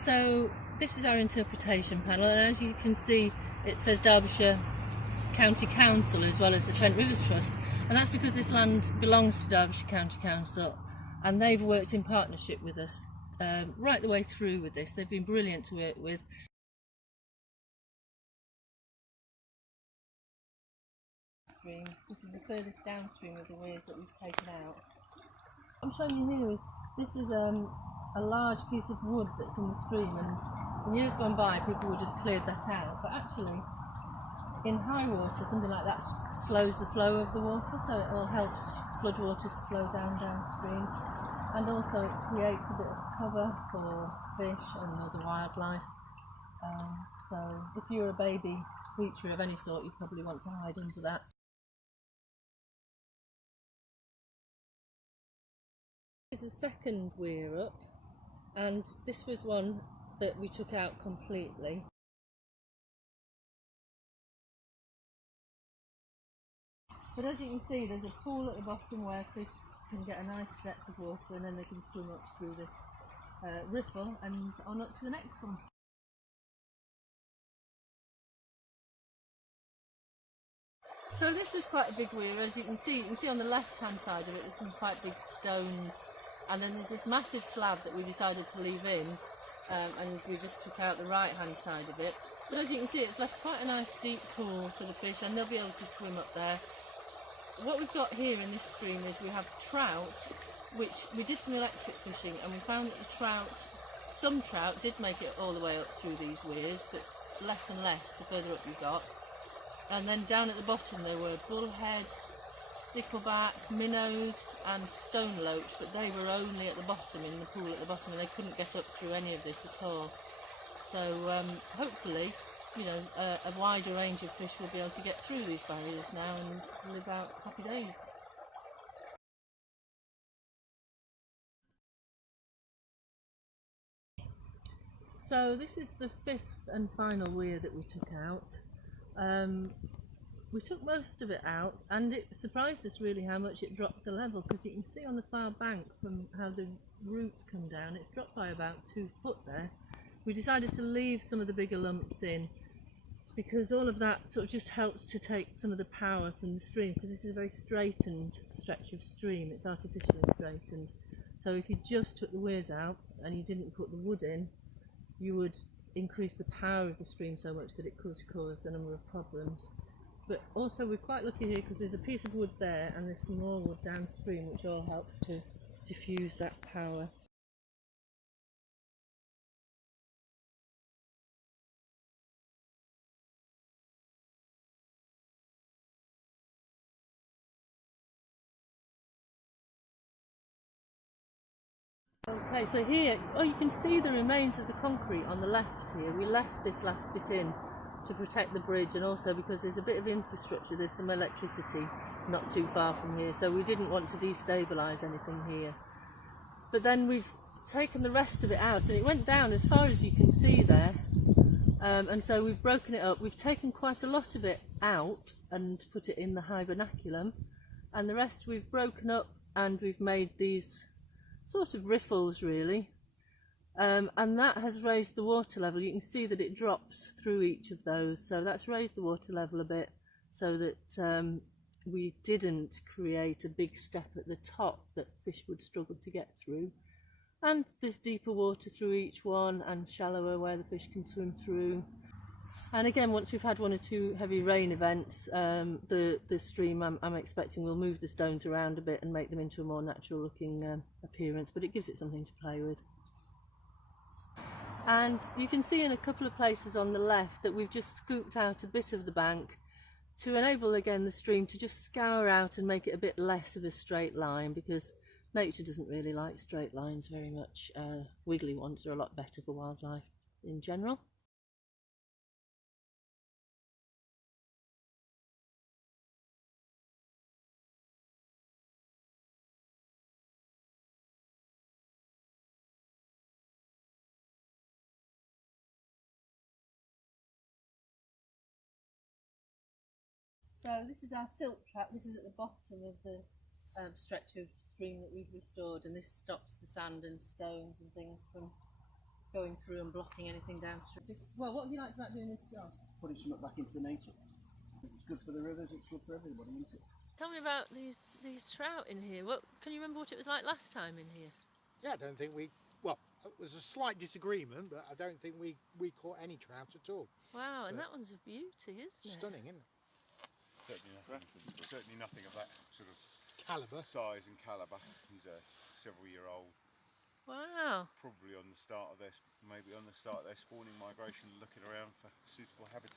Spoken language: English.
So this is our interpretation panel, and as you can see it says Derbyshire County Council as well as the Trent Rivers Trust, and that's because this land belongs to Derbyshire County Council and they've worked in partnership with us right the way through with this. They've been brilliant to work with. This is the furthest downstream of the weirs that we've taken out. What I'm showing you here is this is a large piece of wood that's in the stream, and in years gone by people would have cleared that out, but actually in high water something like that slows the flow of the water, so it all helps flood water to slow down downstream, and also it creates a bit of cover for fish and other wildlife. So if you're a baby creature of any sort, you probably want to hide under that. This is the second weir up, and this was one that we took out completely. But as you can see, there's a pool at the bottom where fish can get a nice depth of water, and then they can swim up through this riffle and on up to the next one. So this was quite a big weir. As you can see on the left hand side of it there's some quite big stones, and then there's this massive slab that we decided to leave in, and we just took out the right hand side of it. But as you can see, it's left quite a nice deep pool for the fish, and they'll be able to swim up there. What we've got here in this stream is we have trout, which we did some electric fishing, and we found that the trout, some trout did make it all the way up through these weirs, but less and less the further up you got. And then down at the bottom there were bullhead, stickleback, minnows and stone loach, but they were only at the bottom, in the pool at the bottom, and they couldn't get up through any of this at all. So hopefully, you know, a wider range of fish will be able to get through these barriers now and live out happy days. So this is the fifth and final weir that we took out. We took most of it out, and it surprised us really how much it dropped the level, because you can see on the far bank from how the roots come down, it's dropped by about 2 foot there. We decided to leave some of the bigger lumps in, because all of that sort of just helps to take some of the power from the stream, because this is a very straightened stretch of stream, it's artificially straightened. So if you just took the weirs out and you didn't put the wood in, you would increase the power of the stream so much that it could cause a number of problems. But also we're quite lucky here because there's a piece of wood there and there's some more wood downstream, which all helps to diffuse that power. Okay, so here, you can see the remains of the concrete on the left here. We left this last bit in to protect the bridge, and also because there's a bit of infrastructure, there's some electricity not too far from here, so we didn't want to destabilise anything here. But then we've taken the rest of it out, and it went down as far as you can see there, and so we've broken it up. We've taken quite a lot of it out and put it in the hibernaculum, and the rest we've broken up and we've made these sort of riffles really, and that has raised the water level. You can see that it drops through each of those, so that's raised the water level a bit so that we didn't create a big step at the top that fish would struggle to get through, and there's deeper water through each one and shallower where the fish can swim through. And again, once we've had 1 or 2 heavy rain events, the stream I'm expecting will move the stones around a bit and make them into a more natural looking appearance, but it gives it something to play with. And you can see in a couple of places on the left that we've just scooped out a bit of the bank to enable again the stream to just scour out and make it a bit less of a straight line, because nature doesn't really like straight lines very much. Wiggly ones are a lot better for wildlife in general. So this is our silt trap. This is at the bottom of the stretch of stream that we've restored, and this stops the sand and stones and things from going through and blocking anything downstream. Well, what have you liked about doing this job? Putting something back into nature. It's good for the rivers, it's good for everybody, isn't it? Tell me about these trout in here. What can you remember what it was like last time in here? Yeah, I don't think well, it was a slight disagreement, but I don't think we caught any trout at all. Wow, and that one's a beauty, isn't it? Stunning, isn't it? Certainly nothing of that sort of Calibre. size and calibre. He's a several-year-old. Wow. Probably on the start of their spawning migration, looking around for suitable habitat.